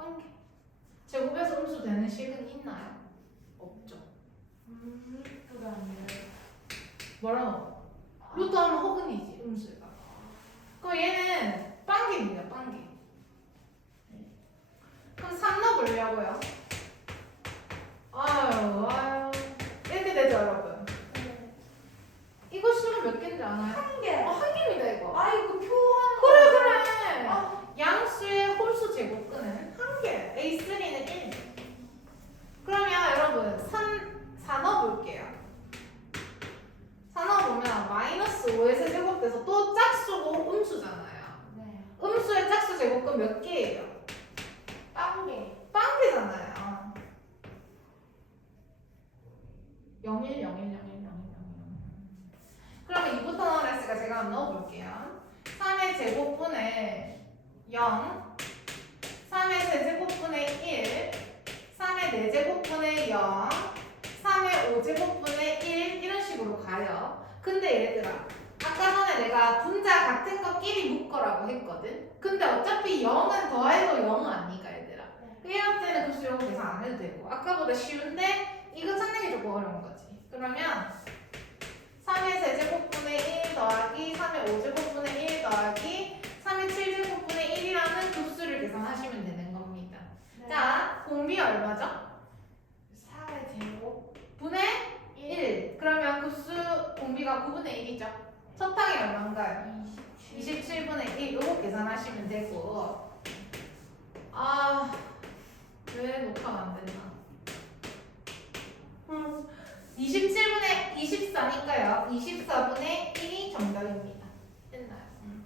빵개. 제곱에서 음수 되는 실근이 있나요? 없죠. 음. 뭐라고? 루트 하면 허근이지 음수가. 그럼 얘는 빵개입니다. 빵개. 그럼 3 넣어보려고요. 아유 아유 이렇게 되죠 여러분. 네. 이거 실은 몇 개인지 아나요? 한 개. 어, 한 개입니다 이거. 아, 이거 표하는 그래 거. 그래. 아, 양수의 홀수 제곱근은 한 개. A3는 1. 그러면 여러분 3, 4 넣어볼게요. 4 넣어보면 마이너스 5의 세제곱돼서 또 짝수고 음수잖아요. 네. 음수의 짝수 제곱근 몇 개예요? 딴 개. 빵개잖아요. 0, 1, 0, 1, 0, 1, 0, 1, 0, 1, 0. 그러면 2부터 넣어냈으니까 제가 한번 넣어볼게요. 3의 제곱분의 0, 3의 세제곱분의 1, 3의 4제곱분의 0, 3의 5제곱분의 1 이런 식으로 가요. 근데 얘들아 아까 전에 내가 분자 같은 것끼리 묶어라고 했거든. 근데 어차피 0은 더해도 0은 아니까 얘들아. 네. 이럴 때는 급수 요거 계산 안 해도 되고 아까보다 쉬운데 이거 찾는 게 조금 어려운 거지. 그러면 3의 세제곱분의 1 더하기 3의 5제곱분의 1 더하기 3의 7제곱분의 1이라는 급수를 계산하시면 되는 겁니다. 네. 자, 공비 얼마죠? 4의 제곱. 분의 1. 그러면 급수 공비가 9분의 1이죠. 첫 항이 얼마인가요? 27. 27분의 1 요거 계산하시면 되고 아, 왜 녹화가 안 됐나? 27분의 24니까요. 24분의 1이 정답입니다. 됐나요? 음.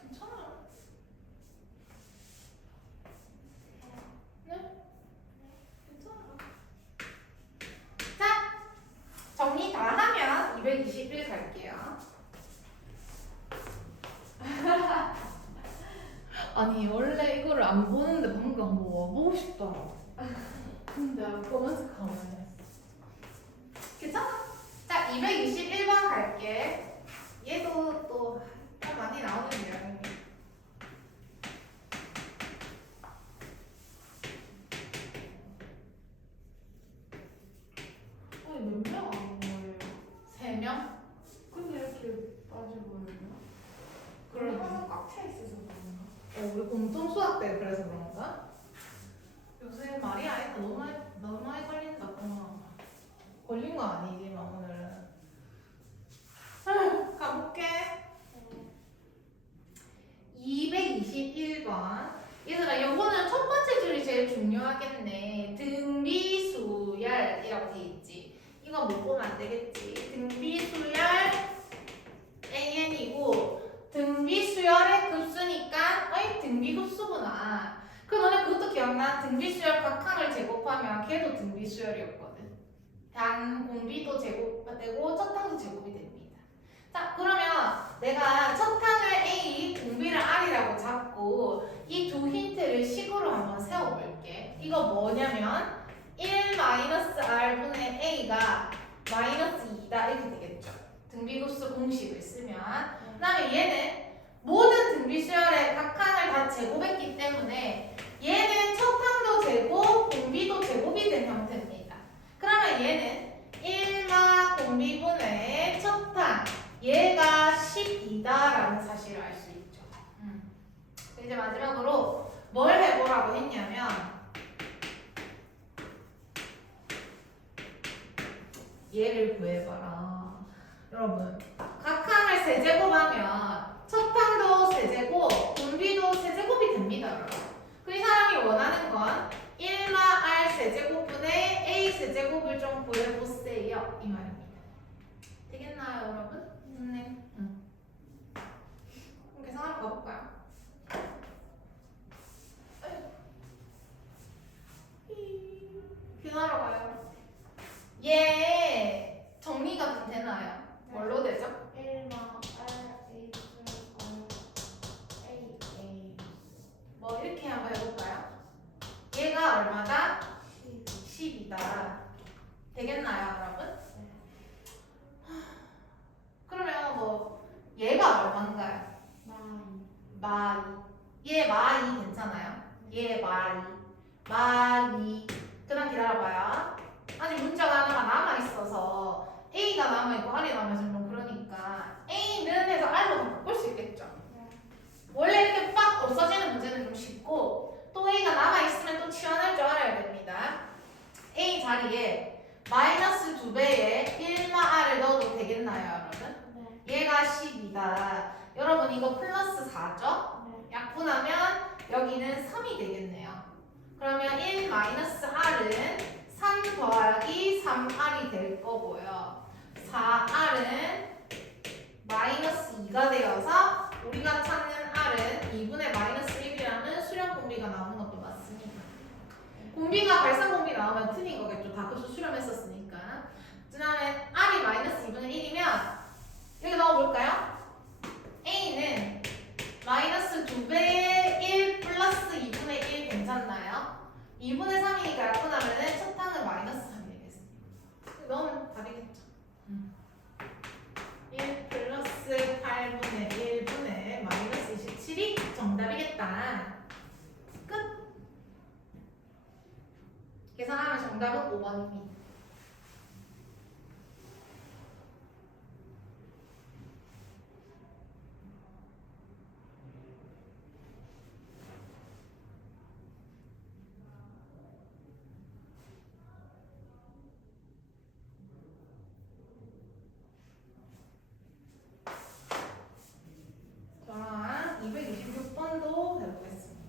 괜찮아요. 네? 괜찮아요. 자, 정리 다 하면 221 갈게요. 아니 원래 이거를 안 보는데 방금 한번 와보고 싶더라. 근데 검은색 가만히. 괜찮아? 자, 221번 갈게. 얘도 또 아, 많이 나오는 내용입니다. 아니, 몇명 하는 거예요? 3명? 근데 이렇게 빠져 보여요? 그러네. 하나 꽉차 있어서 그런가? 어, 우리 공통 수학 때 그래서 그런가? 요새 말이 아니다 너무 많이, 너무 많이 걸린다. 어. 걸린 거 아니지만 오늘은. 아, 가볼게. 221번. 얘들아, 요거는 첫 번째 줄이 제일 중요하겠네. 등비수열이라고 돼 있지. 이거 못 보면 안 되겠지. 등비수열 AN이고 등비수열의 급수니까 어이 등비급수구나. 그 너네 그것도 기억나? 등비수열 각항을 제곱하면 걔도 등비수열이었거든. 단 공비도 제곱되고 첫 항도 제곱이 됩니다. 자 그러면 내가 첫 항을 A, 공비를 R이라고 잡고 이 두 힌트를 식으로 한번 세워볼게. 이거 뭐냐면 1-R분의 A가 마이너스 2다 이렇게 되겠죠. 등비급수 공식을 쓰면 그 다음에 얘는 모든 등비수열의 각항을 다 제곱했기 때문에 얘는 첫 항도 제곱, 공비도 제곱이 된 형태입니다. 그러면 얘는 1마 공비분의 첫 항, 얘가 12다라는 사실을 알 수 있죠. 음. 이제 마지막으로 뭘 해보라고 했냐면 얘를 구해봐라. 여러분, 각항을 세제곱하면 제제고 분비도 세제곱이 됩니다, 여러분. 그 사람이 원하는 건 1마 R 세제곱분의 A 세제곱을 좀 구해보세요. 이 말입니다. 되겠나요, 여러분? 네. 응. 그럼 계산하러 가볼까요? 계산하러 가요. 예. 얘 마이 괜찮아요? 얘 마이. 마이. 그다음 기다려봐요. 아직 문자가 하나가 남아 있어서 A가 남아 있고 R이 남아 있으면 좀 그러니까 A는 해서 R로 더 바꿀 수 있겠죠. 원래 이렇게 빡 없어지는 문제는 좀 쉽고 또 A가 남아 있으면 또 치환할 줄 알아야 됩니다. A 자리에 마이너스 두 배의 1마 R을 넣어도 되겠나요, 여러분? 네. 얘가 10이다. 여러분 이거 플러스 4죠? 네. 약분하면 여기는 3이 되겠네요. 그러면 1 마이너스 r은 3 더하기 3r이 될 거고요. 4r은 마이너스 2가 되어서 우리가 찾는 r은 2분의 마이너스 1이라는 수렴 공비가 나오는 것도 맞습니다. 공비가 발산 공비 나오면 틀린 거겠죠. 다 급수 수렴했었으니까. 그 다음에 r이 마이너스 2분의 1이면 여기 넣어볼까요? a는 마이너스 2배의 1 플러스 2분의 1 괜찮나요? 2분의 3이니까 약분하면은 첫 항은 마이너스 3이 되겠습니다. 넣으면 답이겠죠. 1 플러스 8분의 1분의 마이너스 27이 정답이겠다. 끝! 계산하면 정답은 5번입니다. 저랑 226번도 배우겠습니다.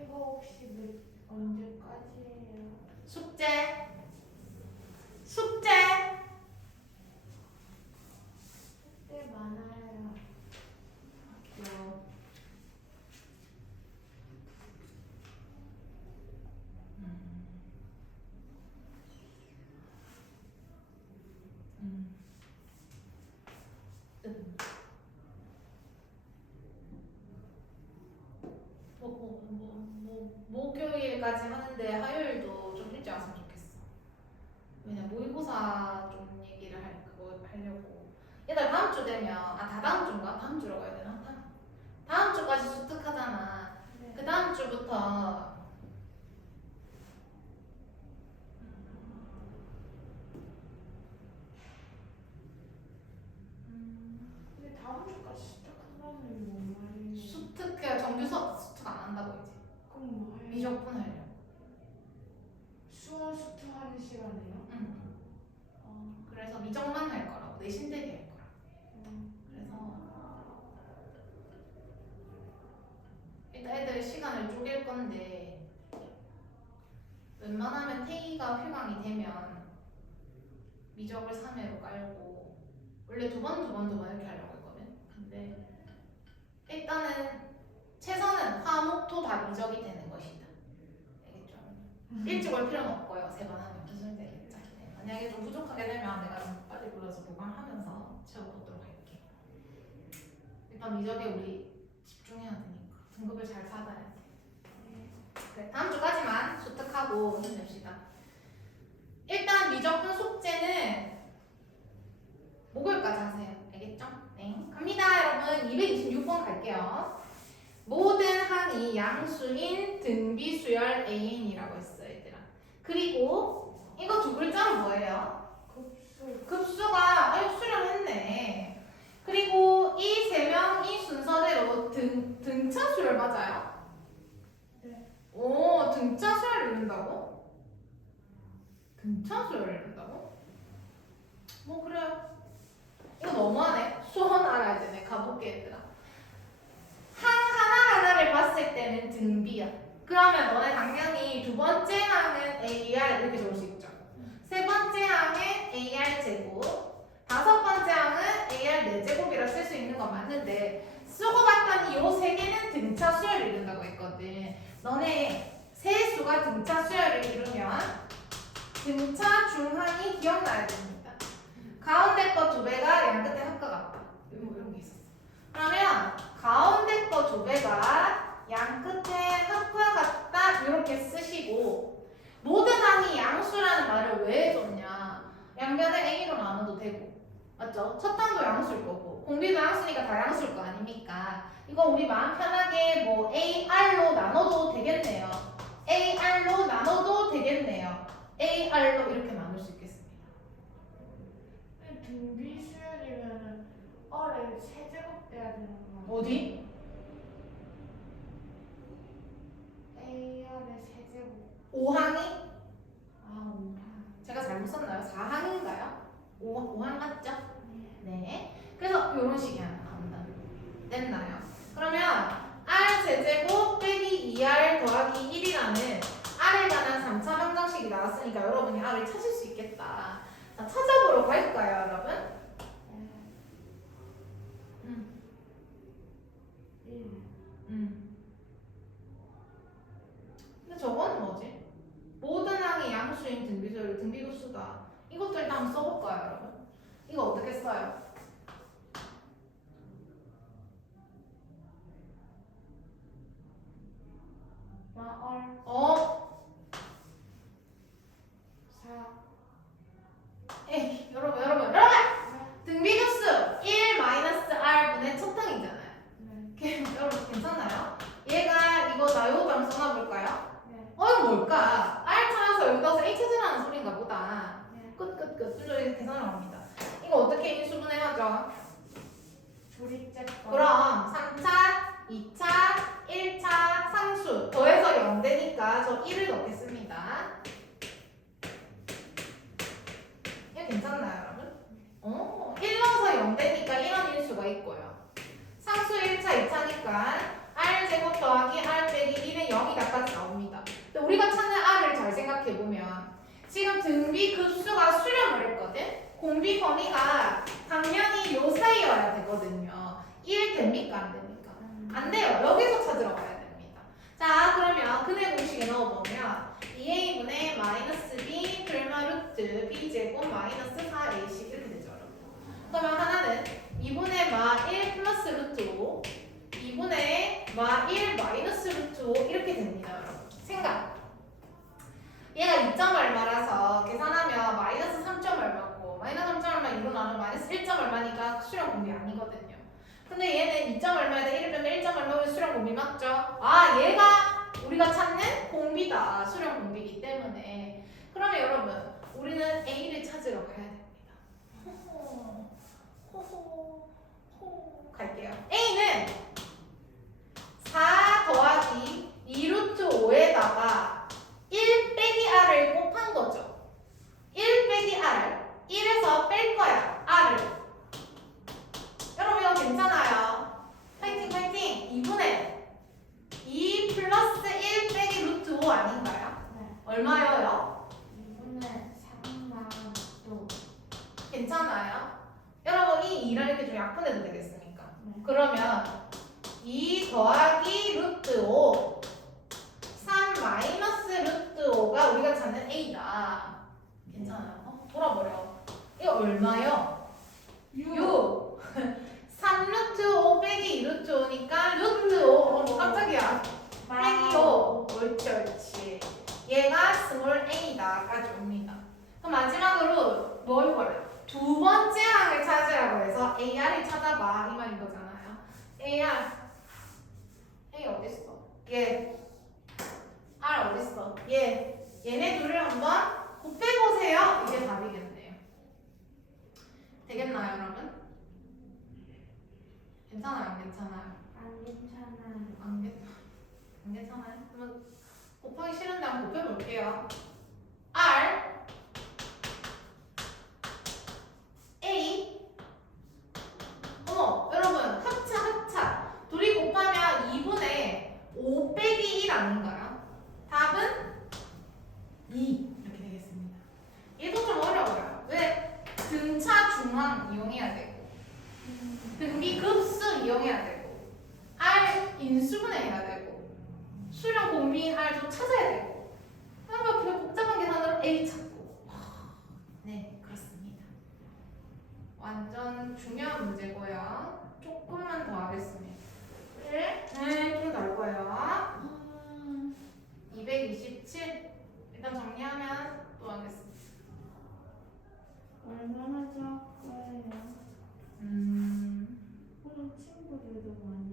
이거 혹시 몇, 숙제 숙제 꽤 많아요. 귀여워. 음. 음. 뭐, 뭐, 뭐, 뭐, 하는데 화요일도 좀 일찍 왔으면 좋겠어. 왜냐 모의고사 좀 얘기를 할 그거 하려고. 얘들 다음 주 되면 아다 다음 주인가? 다음 주라고 해야 되나? 다음, 다음 주까지 수특하잖아. 네. 그 다음 주부터 근데 다음 주까지 시작한다는 뭔 말이에요? 수특 정규 수업 수특 안 한다고 이제 그럼 뭐 해요? 미적분 하려고. 수원 수트 하는 시간에요? 응. 어. 그래서 미적만 할 거라고 내신 대기 할 거라. 음. 그래서 일단 애들 시간을 쪼갤 건데 웬만하면 태희가 휴강이 되면 미적을 3회로 깔고 원래 두 번 두 번 두 번 이렇게 하려고 했거든. 근데 일단은 최선은 화목토 다 미적이 되는 것이다. 알겠죠? 일찍 올 필요는 없고요. 세 번 하면 무슨 되겠죠? 네, 만약에 좀 부족하게 되면 내가 좀 빨리 불러서 보강하면서 채워보도록 할게. 일단 미적에 우리 집중해야 되니까 등급을 잘 받아야 돼. 네, 다음 주까지만 소득하고 힘냅시다. 일단 미적분 숙제는 목요일까지 하세요. 알겠죠? 네. 갑니다, 여러분. 226번 갈게요. 모든 항이 양수인 등비 수열 AN이라고 했어요, 얘들아. 그리고 이거 두 글자는 뭐예요? 급수. 급수가 아유, 수렴했네. 그리고 이 세 명이 순서대로 등 등차 수열 맞아요. 네. 오, 등차 수열을 이룬다고? 등차 수열을 이룬다고? 뭐 그래요. 이거 너무하네. 수원 알아야 되네. 가볼게 얘들아. 항 하나 하나를 봤을 때는 등비야. 그러면 너네 당연히 두 번째 항은 AR 이렇게 적을 수 있죠. 세 번째 항은 AR 제곱, 다섯 번째 항은 AR 4제곱이라 쓸 수 있는 건 맞는데 쓰고 봤더니 요세 개는 등차 수열을 이룬다고 했거든. 너네 세 수가 등차 수열을 이루면 등차 중항이 기억나야 됩니다. 가운데 거 두 배가 양 끝에 합과 같다. 뭐 이런 게 있었어. 그러면 가운데 거 두 배가 양 끝에 합과 같다 이렇게 쓰시고 모든 항이 양수라는 말을 왜 해줬냐? 양변을 A로 나눠도 되고 맞죠? 첫 항도 양수일 거고 공비도 양수니까 다 양수일 거 아닙니까? 이거 우리 마음 편하게 뭐 AR로 나눠도 되겠네요. AR로 나눠도 되겠네요. AR로 이렇게 나눌 수 있겠습니다. 등비 수열이면은 어를 세제곱 돼야 되는 거 어디? AR의 세제곱 5항이? 아 오파 제가 잘못 썼나요? 4항인가요? 5, 5항 맞죠? 네. 그래서 이런 식이 하나 나온다. 됐나요? 그러면 R 제제곱 빼기 2R 더하기 1이라는 R에 관한 3차 방정식이 나왔으니까 여러분이 R을 찾을 수 있겠다. 자, 찾아보러 갈까요, 여러분? 음, 1 음. 근데 저거는 뭐지? 모든 항이 양수인 등비수를 등비급수다. 이것도 일단 한번 써볼까요, 여러분? 이거 어떻게 써요? 마얼 어? 4 에이, 여러분, 여러분, 여러분! 등비급수 1 마이너스 R 분의 첫 항이잖아요. 네. 여러분, 괜찮나요? 얘가 이거 나요도 한번 써놔볼까요? 네. 어, 이거 뭘까? R 찾아서 여기 가서 A 찾으라는 소린가 보다. 네. 끝, 끝, 끝. 이렇게 계산을 합니다. 이거 어떻게 인수분해하죠? 조립제 거 그럼 3차, 2차, 1차 상수 더해서 0 되니까 저 1을 넣겠습니다. 이거 괜찮나요, 여러분? 어, 1 넣어서 0 되니까 이런 인수가 있고요. 상수 1차, 2차니까 r 제곱 더하기 r 빼기 1은 0이 나까지 나옵니다. 근데 우리가 찾는 r을 잘 생각해 보면 지금 등비 급수가 수렴을 했거든. 공비 범위가 당연히 요 사이여야 되거든요. 1 됩니까 안 됩니까? 안 돼요. 여기서 찾으러 가야 됩니다. 자, 그러면 근해 공식에 넣어보면 2a분의 마이너스 b 불마 루트 b 제곱 마이너스 4ac 이렇게 되죠, 여러분. 그러면 하나는 2분의 마 1 플러스 루트 5 2분의 마 1 마이너스 루트 5 이렇게 됩니다, 여러분. 생각. 얘가 2점 얼마라서 계산하면 마이너스 3점 얼마고 마이너스 3점 얼마 2로 나누면 마이너스 1점 얼마니까 수령 공비 아니거든요. 근데 얘는 2점 얼마에다 1을 빼면 1점 얼마면 수령 공비 맞죠? 아 얘가 우리가 찾는 공비다 수령 공비이기 때문에 그러면 여러분 우리는 A를 찾으러 가야 됩니다. 호호 호호 호 갈게요. A는 4 더하기 2루트 5에다가 1 빼기 R을 곱한 거죠. 1 빼기 R 1에서 뺄 거야 R을 여러분 이거 괜찮아요. 파이팅 파이팅. 2분의 2 플러스 1 빼기 루트 5 아닌가요? 네. 얼마예요? 2분의 3만 또 괜찮아요? 여러분 이 2를 이렇게 좀 약분해도 되겠습니까? 네. 그러면 2 더하기 루트 5 3 마이너스 루트 5가 우리가 찾는 A다. 괜찮아요? 어? 돌아버려. 이거 얼마요? 6. 3루트 5 빼기 2루트 5니까 루트 5. 어, 깜짝이야. 빼기 5. 옳지, 옳지. 얘가 옵니다. 그럼 마지막으로 뭘 거래? 두 번째 항을 찾으라고 해서 AR을 찾아봐. 이 말인 거잖아요. AR. A 어딨어? 얘. R 어딨어? 얘. 얘네 둘을 한번 곱해보세요. 이게 답이겠네요. 되겠나요, 여러분? 괜찮아요, 안 괜찮아요? 안 괜찮아요. 안 괜찮아요. 안 괜찮아요? 한번 곱하기 싫은데 한번 곱해볼게요. R A 어머 여러분 합차 합차 둘이 곱하면 2분의 5 빼기 1 아닌가요? 답은 2 이렇게 되겠습니다. 얘도 좀 어려워요. 왜? 등차 중앙 이용해야 되고 등비 급수 이용해야 되고 R 인수분해 해야 되고 수령 공비 R도 찾아야 되고 1 A 찾고. 네, 그렇습니다. 완전 중요한 문제고요. 조금만 더 하겠습니다. 네, 좀 넓어요. 227. 일단 정리하면 또 하겠습니다. 얼마나 작아요? 음, 친구들도 많이.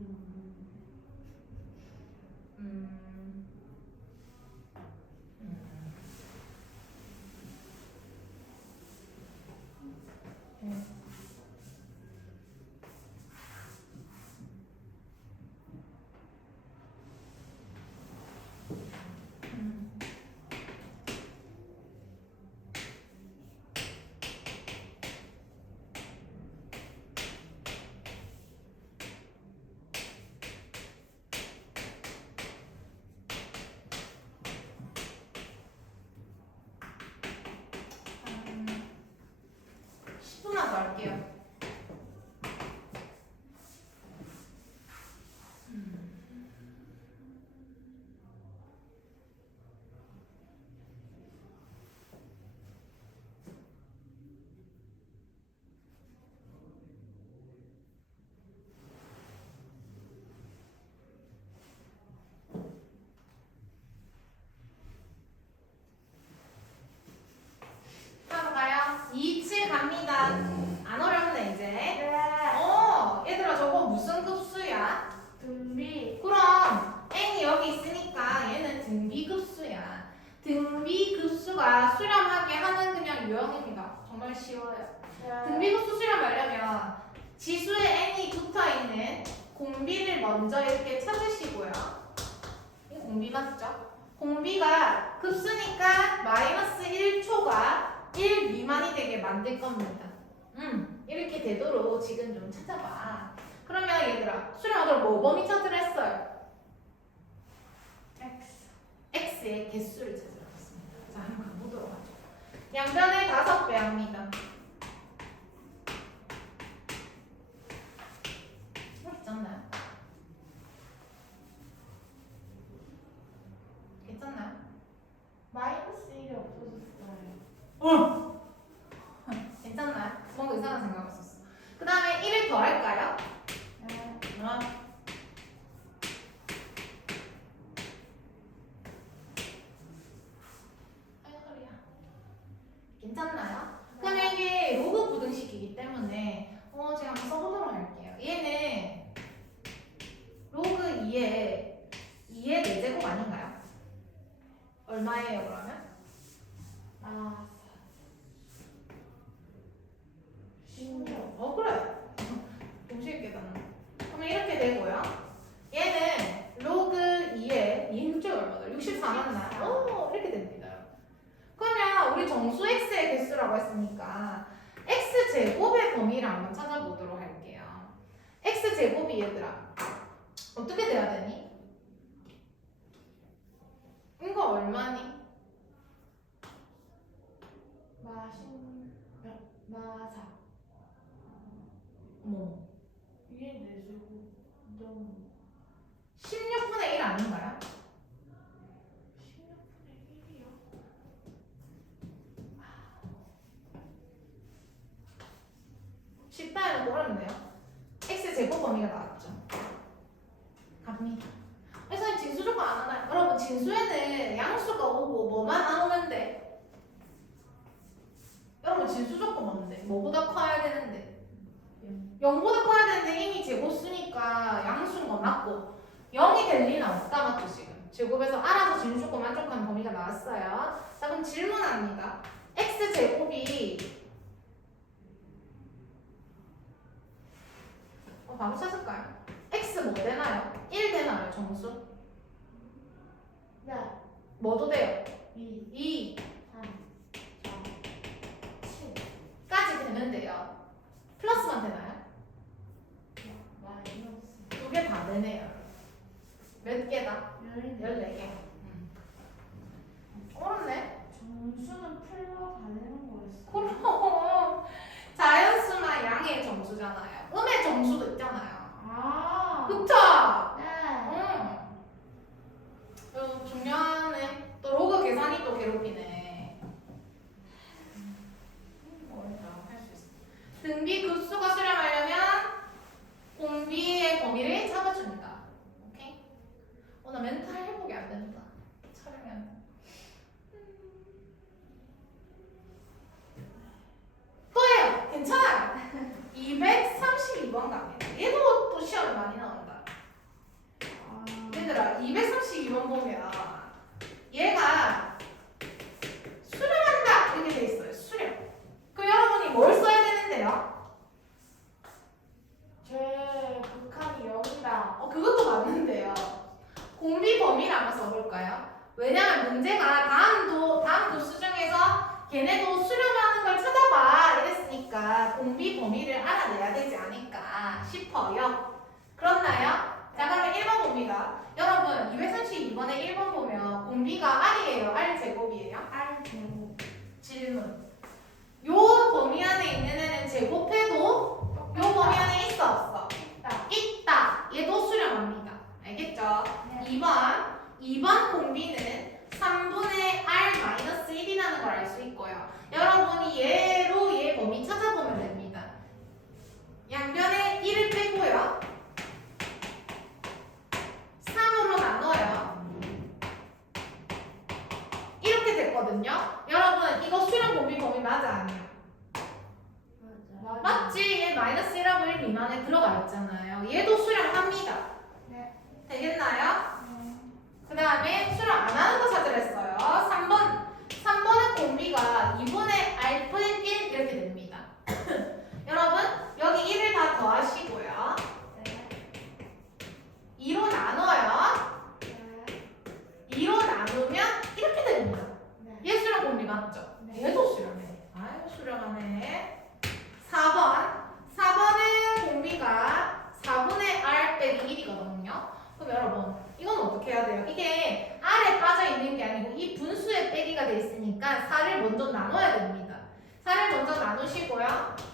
10분만 더 할게요. 한번 가요. 27 갑니다. 안 어렵네 이제. 네. 어, 얘들아 저거 무슨 급수야? 등비. 그럼 n이 여기 있으니까 얘는 등비급수야. 등비급수가 수렴하게 하는 그냥 유형입니다. 정말 쉬워요. 네. 등비급수 수렴하려면 지수에 n이 붙어 있는 공비를 먼저 이렇게 찾으시고요. 맞죠? 공비가 급수니까 마이너스 1초가 1 미만이 되게 만들 겁니다. 음, 이렇게 되도록 지금 좀 찾아봐. 그러면 얘들아, 뭐 범위 찾으라 했어요? X. x의 개수를 찾으러 갔습니다. 자, 한번 가보도록 하죠. 양변을 다섯 배 합니다. 어? 괜찮나요? 마이너스 1이 없 어졌어요. 어! 괜찮나요? 뭔가 이상한 생각 없었어. 그 다음에 1을 더 할까요? 네. 그럼 아유 허리야. 괜찮나요? 그러면 이게 로그 부등식이기 때문에 어 제가 한번 써보도록 할게요. 얘는 로그 2의 2의 4제곱 아닌가요? 얼마예요 그러면? 아, 16. 어 그래. 동시에 깨닫는. 그러면 이렇게 되고요. 얘는 로그 2의 2의 6제곱 얼마다? 64 맞나요? 오 이렇게 됩니다. 그러면 우리 정수 x의 개수라고 했으니까 x 제곱의 범위를 한번 찾아보도록 할게요. x 제곱이 얘들아 어떻게 돼야 되니? 이거 얼마니? 마신. 마사. 어머 이게 내주고. 너무. 16분의 1 아닌가요? 16분의 1이요? 쉽다 해놓고 어렵네요. x 제곱 범위가 나왔죠. 갑니다. 그래서 진수 조건 안 하나요? 여러분 진수에는 양수가 오고 뭐만 나오면 돼? 여러분 진수 조건 뭔데? 뭐보다 커야 되는데? 0보다 커야 되는데 이미 제곱수니까 양수인 건 맞고 0이 될 리는 없다 맞죠 지금? 제곱에서 알아서 진수 조건 만족하는 범위가 나왔어요. 자 그럼 질문합니다. x 제곱 Bom do. 他们 나누시고요.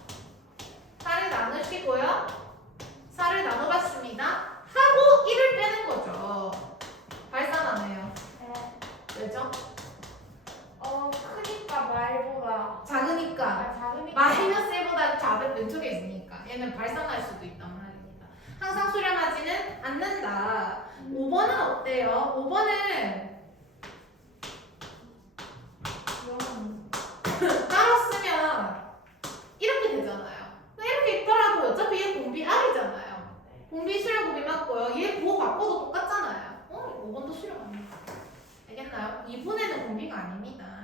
그러니까 이분에는 고민이 아닙니다.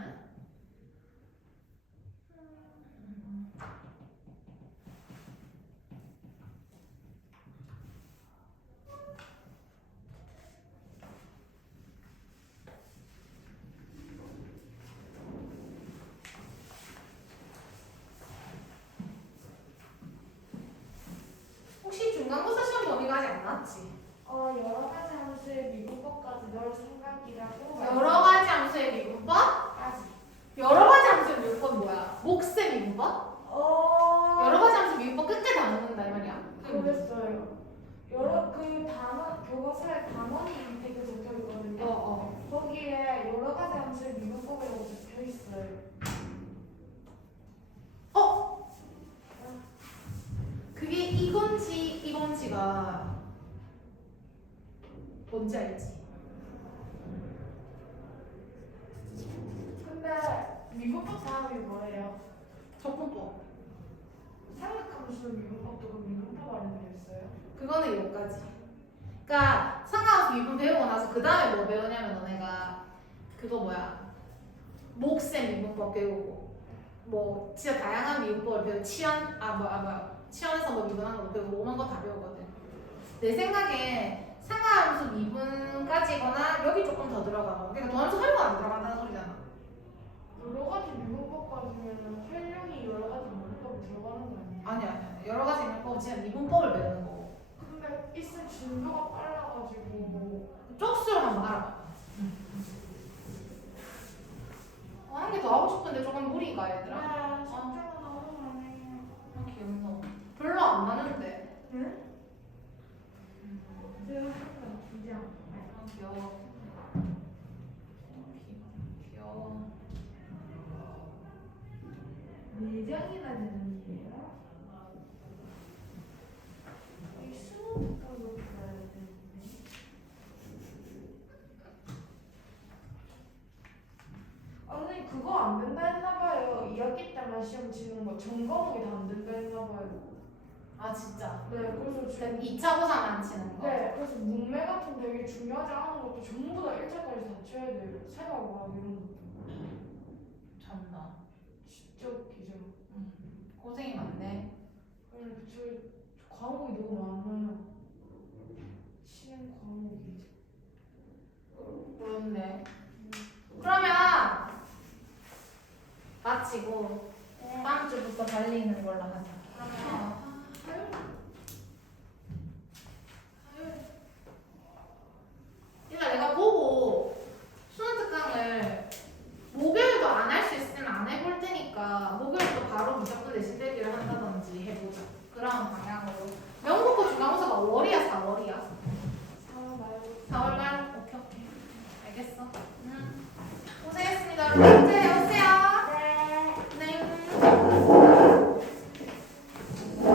거기에 여러 가지 함수의 미분법이라고 적혀 있어요. 어? 그게 이건지 이건지가 뭔지 알지? 근데 미분법 사항이 뭐예요? 적분법. 삼각함수 미분법도 그 미분법 안에 들어있어요? 그거는 여기까지. 그러니까 상관없이 미분 배우고 나서 그 다음에 뭐 배우냐면 그거 뭐야? 목생 미문법 배우고. 뭐 진짜 다양한 미문법을 배우고 치안 아 뭐야 아, 뭐야? 치안에서 뭐 미문하는 거 배우고 뭐 오만 거 다 배우거든. 내 생각에 상하함수 미분까지거나 여기 조금 더 들어가고. 그러니까 도함수 활용 안 들어간다는 소리잖아. 여러 가지 미분법까지면 활용이 여러 가지 미분법 들어가는 거 아니야? 아니 아니야 여러 가지 미문법 진짜 미문법을 배우는 거고 근데 있을 진도가 빨라가지고 뭐 쪽수를 한번 알아봐. 한 개 더 하고 싶은데 조금 무리가 얘들아. 아, 진짜가 너무 많네. 아, 귀엽노. 별로 안 많은데. 응? 제가 한번 않아. 아, 귀여워. 귀- 귀여워. 네 장이나 되는 일이에요? 이 수능부터 이렇게 가야 되는데. 아, 선생님 그거 안 된다 했나 봐요. 2학기 때만 시험 치는 거 전 과목이 다 안 된다 했나 봐요. 아 진짜. 네, 그래서 지금 2차 고상 안 치는 거. 네, 그래서 문매 같은 되게 중요하지 않은 것도 전부 다 1차까지 다 쳐야 돼요. 생각과 이런 것도. 참나. 진짜 웃기죠. 고생이 많네. 아니, 저희 과목이 너무 많아요. 치는 과목이. 그렇네. 그러면 마치고 다음 주부터 달리는 걸로 하자. 일단 내가 보고 수능 특강을 목요일도 안 할 수 있으면 안 해볼 테니까 목요일